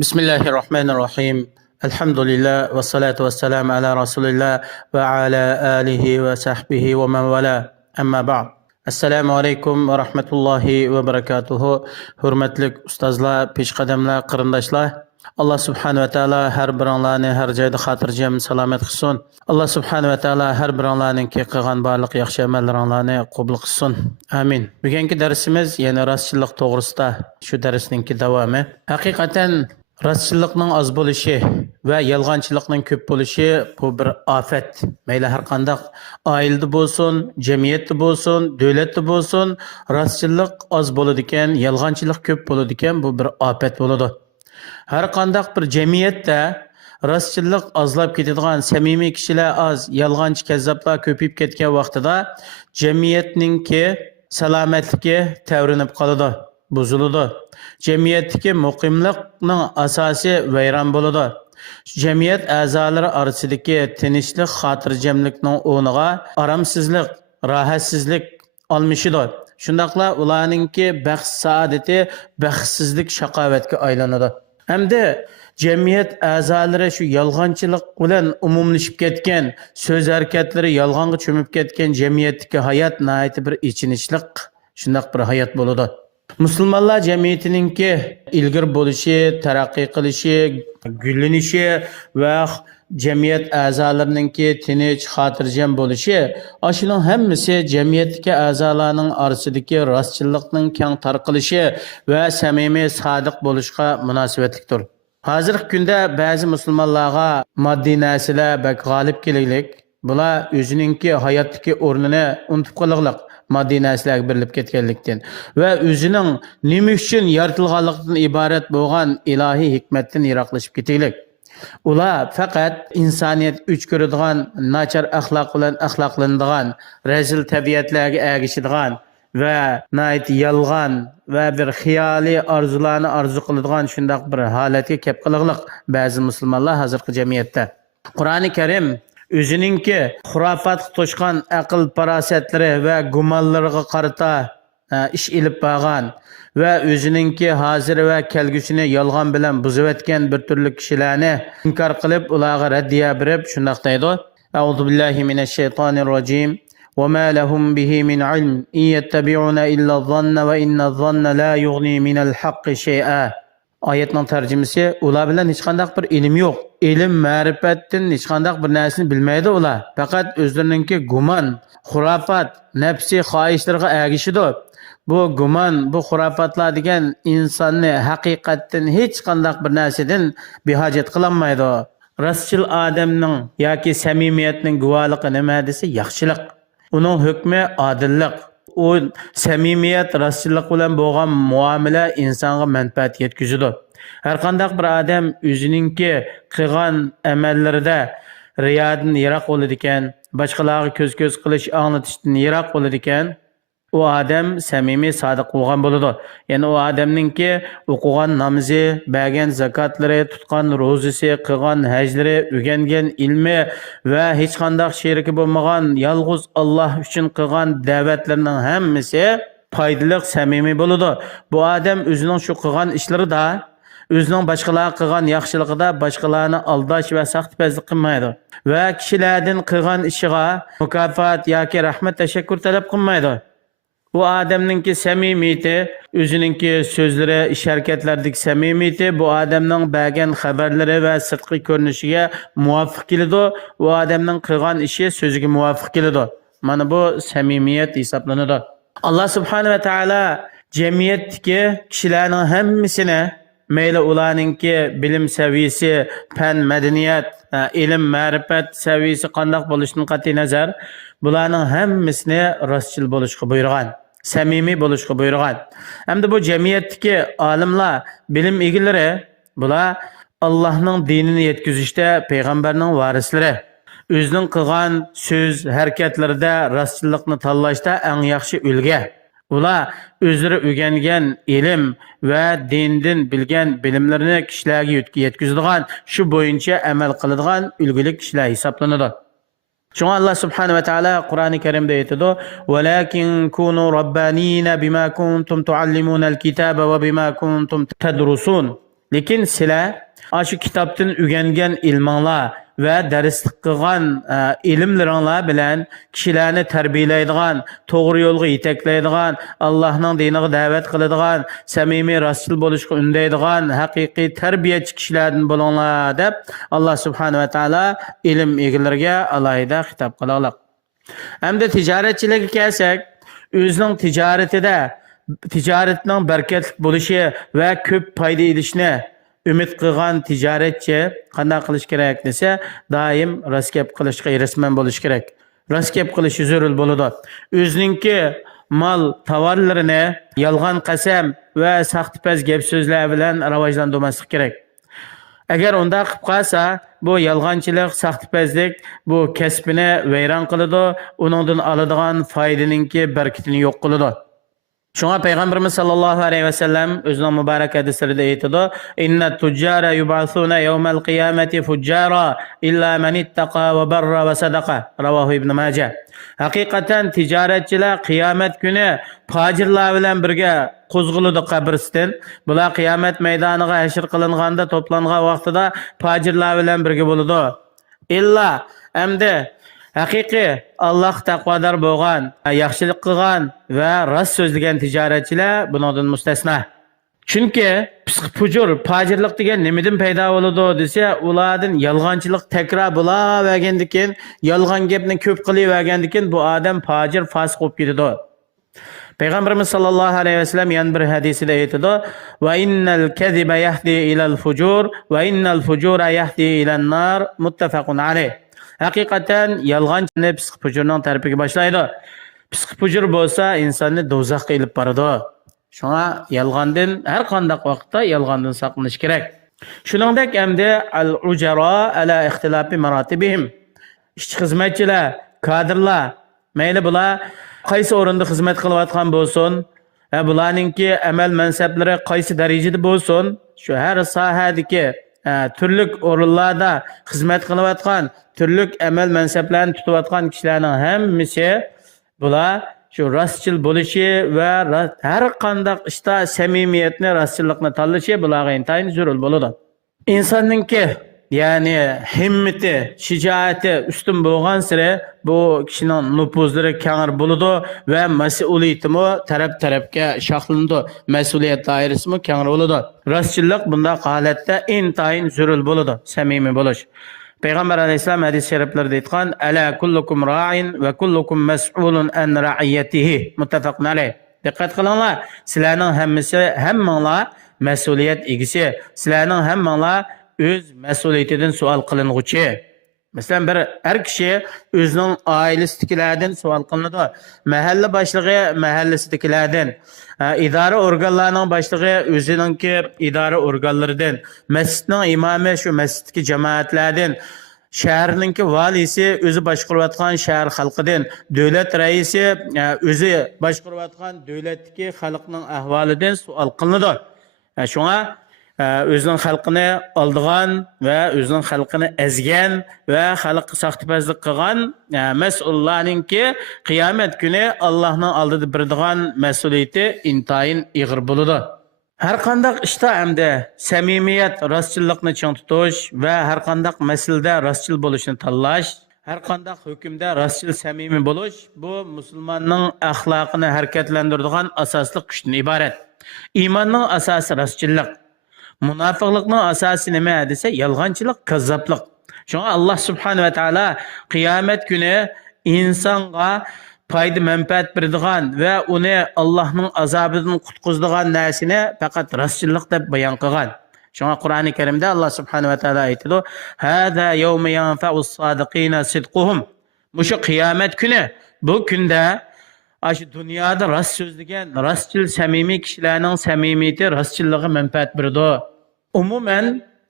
Bismillahirrahmanirrahim. Elhamdülillah ve salatu ve selam ala Resulillah ve ala alihi ve sahbihi ve men vala. Amma ba'd. Assalamu alaikum ve rahmetullahi ve berekatuhu. Hürmetlik ustazlar, peshqadamlar, qarindoshlar. Allah subhanahu wa ta'ala har biringlarni har joyda xotirjam salomat qilsin. Allah subhanahu wa ta'ala har biringlarninki qilgan barliq yaxshi amallaringlarni qabul qilsin. Amin. Bugungi darsimiz yana rostchilik to'g'risida. Shu darsninki davomi. Haqiqatan rostchilikning oz bo'lishi va yolg'onchilikning ko'p bo'lishi bu bir ofat. Mayli har qanday oilada bo'lsin, jamiyatda bo'lsin, davlatda bo'lsin, rostchilik oz bo'ladi ekan, yolg'onchilik ko'p bo'ladi ekan, bu bir ofat bo'ladi. Har qanday bir jamiyatda rostchilik ozlab ketadigan, samimiy kishilar oz, yolg'onchi kazzoblar ko'payib ketgan vaqtida jamiyatningki salomatligi tavrinib qoladi, buziladi. Jamiyatdagi muqimlikning asosi vayron bo'ladi. Jamiyat a'zolari orasidagi tinchlik, xotirjamlikning o'rniga oromsizlik, rohatsizlik almashidi. Shundaqla ularningki baxt saodati baxtsizlik, shaqovatga aylanadi. Hamda jamiyat a'zolari shu yolg'onchilik bilan umumlashib ketgan, so'z harakatlari yolg'onga cho'mib ketgan jamiyatdagi hayot nihoyatda bir ichinishlik, shundaq bir hayot bo'ladi. Musulmonlar jamiyatininki ilgir bo'lishi, taraqqiy qilishi, gullanishi va jamiyat a'zolarininki tinch, xotirjam bo'lishi, shuning hammasi jamiyatdagi a'zolarning orasidagi rostchilikning keng tarqalishi va samimiy, sodiq bo'lishga munosabatlikdir. Hozirgi kunda ba'zi musulmonlarga moddiy narsalar bak g'olib kelaylik, bular o'zininki hayotdagi o'rnini unutib qo'yliq. Moddiy narsalarga berilib ketganlikdan va o'zining nima uchun yaratilganligidan iborat bo'lgan ilohiy hikmatdan yiroqlashib ketaylik. Ular faqat insoniyat uch ko'radigan nachar axloq bilan axloqlanadigan, razil tabiatlarga ergashadigan va nayt yolg'on va bir xiyoliy orzularni orzu qiladigan shundoq bir holatga kelib qolganlik ba'zi musulmonlar hozirgi jamiyatda. Qur'oni Karim o'zininki xurofotga to'shgan aql farosatlari va gumonlariga qarata ish ilib borgan va o'zininki hozir va kelgusini yolg'on bilan buzib o'tgan bir turli kishilarni inkor qilib, ularga raddiya berib shundoq deydi: A'udhu billahi minash shaytonir rojim. Va ma lahum bihi min ilm in yattabi'una illa adh-dhanna va inna adh-dhanna la yughni minal haqqi shay'a. Oyatning tarjimasi: ular bilan hech qanday bir ilm yo'q. Ilm, ma'rifatdan hech qanday bir narsani bilmaydi ular. Faqat o'zlarininki gumon, xurofot, nafsiy xohishlarga ergashidi. Bu gumon, bu xurofotlar degan insonni haqiqatdan hech qanday bir narsadan behojat qilolmaydi. Rostchil odamning yoki samimiyatning guvohligi nima desa, yaxshilik. Uning hukmi odillik. O samimiyat, rostchilik bilan bo'lgan muomala insonga manfaat yetkazadi. Har qanday bir odam o'zininki qilgan amallarida riyodan yiroq bo'ladi ekan, boshqalarga ko'z-ko'z qilish, anglatishdan yiroq bo'ladi ekan, u odam samimiy, sodiq bo'lgan bo'ladi. Ya'ni u odamninki o'qigan namozi, bergan zakotlari, tutgan ro'zasi, qilgan hajlari, o'rgangan ilmi va hech qanday sheriki bo'lmagan yolg'iz Alloh uchun qilgan da'vatlarining hammasi foydali, samimiy bo'ladi. Bu odam o'zining shu qilgan ishlarida, o'zining boshqalarga qilgan yaxshiligida boshqalarni aldash va saxtpazlik qilmaydi va kishilardan qilgan ishiga mukofot yoki rahmat, tashakkur talab qilmaydi. Bu odamninki samimiyati, o'zininki so'zlari, ish harakatlaridagi samimiyati bu odamning bergan xabarlari va sirtqi ko'rinishiga muvofiq keladi. Bu odamning qilgan ishi so'ziga muvofiq keladi. Mana bu samimiyat hisoblanadi. Alloh subhanahu va taolo jamiyatdagi kishilarning hammasini, mayli ularningki bilim saviyasi, fan, madaniyat, ilm, ma'rifat saviyasi qanday bo'lishidan qat'iy nazar, bularning hammasini rostchil bo'lishga buyurgan, samimiy bo'lishga buyurgan. Hamda bu jamiyatdagi olimlar, bilim egalari, bular Allohning dinini yetkazishda payg'ambarning varislari. O'zining qilgan so'z, harakatlarida rostchilikni tanlashda eng yaxshi ulga. Ular o'zlari o'rgangan ilm va dindan bilgan bilimlarini kishilarga yetkazadigan, shu bo'yicha amal qiladigan ulgulik kishilar hisoblanadi. Şuna Allah subhanahu ve taala Kur'an-ı Kerim'de aytadi: "Velakin kunu rabbanina bima kuntum tuallimunal kitaba ve bima kuntum tadrusun." Lekin sizlar shu kitobdan o'rgangan ilminglar va darslik qilgan ilmlaringlar bilan kishilarni tarbiyalaydigan, to'g'ri yo'lga yetaklaydigan, Allohning diniga da'vat qiladigan, samimiy rostchil bo'lishga undaydigan haqiqiy tarbiyachi kishilardan bo'linglar deb Alloh subhanahu va taolo ilm egalariga alohida xitob qiladi. Hamda tijoratchilarga kelsak, o'zining tijoratning barakatli bo'lishi va ko'p foyda olishni umid qilgan tijoratchi qanday qilish kerak desa, doim rostgap qilishga rasman bo'lish kerak. Rostgap qilishi zarur bo'ladi. O'ziningki mal tovarlarini yolg'on qasam va saxtipaz gap so'zlar bilan rivojlantirmaslik kerak. Agar unda qilib qolsa, bu yolg'onchilik, saxtipazlik bu kasbini vayron qiladi, uningdan oladigan foydaninki barakatini yo'q qiladi. Shunga payg'ambarimiz sallallohu alayhi vasallam o'zining muborak hadislarida aytadi: "Inna tujjara yub'athuna yawmal qiyamati fujjara illa man ittaqa va barra va sadaqa." Ravohi Ibn Majah. Haqiqatan tijoratchilar qiyomat kuni fojirlar bilan birga qo'zg'aladi qabrisdan. Bular qiyomat maydoniga hashr qilinganda to'plangan vaqtida fojirlar bilan birga bo'ladi. Illa hamda haqiqiy Alloh taqvodor bo'lgan, yaxshilik qilgan va rost so'zlagan tijoratchilar bundan mustasno. Chunki fisq fujur, fojirlik degan nimadan paydo bo'ladi desa, ulardan yolg'onchilik takrar bo'lavergandikin, yolg'on gapni ko'p qilavergandikin bu odam fojir, fosiq bo'lib ketadi. Payg'ambarimiz sallallohu alayhi vasallam yana bir hadisida aytadi: "Va innal kadhiba yahdi ilal fujur va innal fujura yahdi ilan nar." Muttafaqun alayh. Haqiqatan yolg'onchilik fisq fujurning tarafiga boshlaydi. Fisq fujur bo'lsa insonni do'zaxga ilib boradi. Shunga yolg'ondan har qanday vaqtda yolg'ondan saqlanish kerak. Shuningdek hamda al-ujara ala ixtilafi maratibihim. Ishchi xizmatchilar, kadrlar, mayli bular qaysi o'rinda xizmat qilayotgan bo'lsin, bularningki amal mansablari qaysi darajada bo'lsin, shu har sohadagi turli o'rinlarda xizmat qilayotgan, turli amal mansablarni tutayotgan kishilarning hammasi bular shu rostchil bo'lishi va har qanday ishda samimiyatni, rostchillikni tanlashi bularga intayin zarur bo'ladi. Insonningki ya'ni himmati, shijoati ustun bo'lgan sari bu kishining nupuzlari kengir bo'ladi va mas'uliyatimi taraf-tarafga shoxlanadi. Mas'uliyat doirasimi kengir bo'ladi. Rostchillik bunday holatda intayin zarur bo'ladi, samimiy bo'lish. Payg'ambar alayhisalom hadis shariflarida aytgan: "Ala kullukum ra'in va kullukum mas'ulun an ra'iyatihi." Muttafaqun alayh. Diqqat qilinglar, sizlarning hammanglar mas'uliyat egisi, sizlarning hammanglar o'z mas'uliyatidan savol qilinguchi. Masalan, bir har kishi o'zining oilasidagilardan savol qilinadi. Mahalla boshlig'i mahallasidagilardan, idora organlarining boshlig'i o'ziningki idora organlaridan, masjidning imomi shu masjiddagi jamoatlardan, shaharningki valisi o'zi boshqarayotgan shahar xalqidan, davlat raisi o'zi boshqarayotgan davlatdagi xalqning ahvolidan savol qilinadi. Shunga o'zining xalqini oldigan va o'zining xalqini ezgan va xalq saxtipazlik qilgan mas'ullarningki qiyomat kuni Allohning oldida beradigan mas'uliyati intayin ig'ir bo'ladi. Har qanday ishda hamda samimiyat, rostchillikni ching tutish va har qanday masalada rostchil bo'lishni tanlash, har qanday hukmda rostchil, samimiy bo'lish bu musulmonning axloqini harakatlantiradigan asosli kuchdan iborat. Iymonning asosi rostchillik. Munofiqlikning asosi nima desa, yolg'onchilik, kazzoblik. Shunga Alloh subhanahu va taolo qiyomat kuni insonga foyda manfaat beradigan va uni Allohning azobidan qutqizadigan narsani faqat rostchillik deb bayon qilgan. Shunga Qur'oni Karimda Alloh subhanahu va taolo aytadi: "Hada yawma yanfa'us sodiqina sidquhum." Mushu qiyomat kuni, bu kunda shu dunyoda rost so'zlagan, rostchil, samimiy kishilarning samimiyati, rostchilligi manfaat beradi. Umuman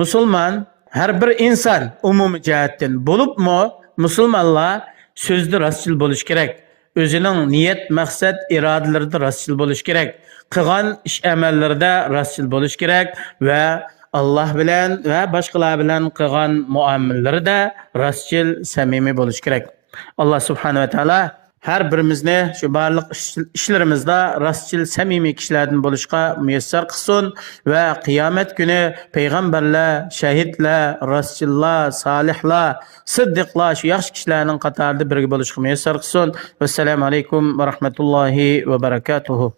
musulmon har bir inson umumiy jihatdan bo'libmi, musulmonlar so'zda rostchil bo'lish kerak. O'zining niyat, maqsad, irodalarida rostchil bo'lish kerak. Qilgan ish amallarida rostchil bo'lish kerak va Alloh bilan va boshqalar bilan qilgan muomalarida rostchil, samimiy bo'lish kerak. Alloh subhanahu va taolo Her birimizni shu barliq ishlarimizda rostchil samimiy kishilardan bo'lishga muyassar qilsin va qiyomat kuni payg'ambarlar, shahidlar, rostchillar, solihlar, siddiqlar shu yaxshi kishilarning qatorida birga bo'lishga muyassar qilsin. Vassalomu alaykum va rahmatullohi va barakatuh.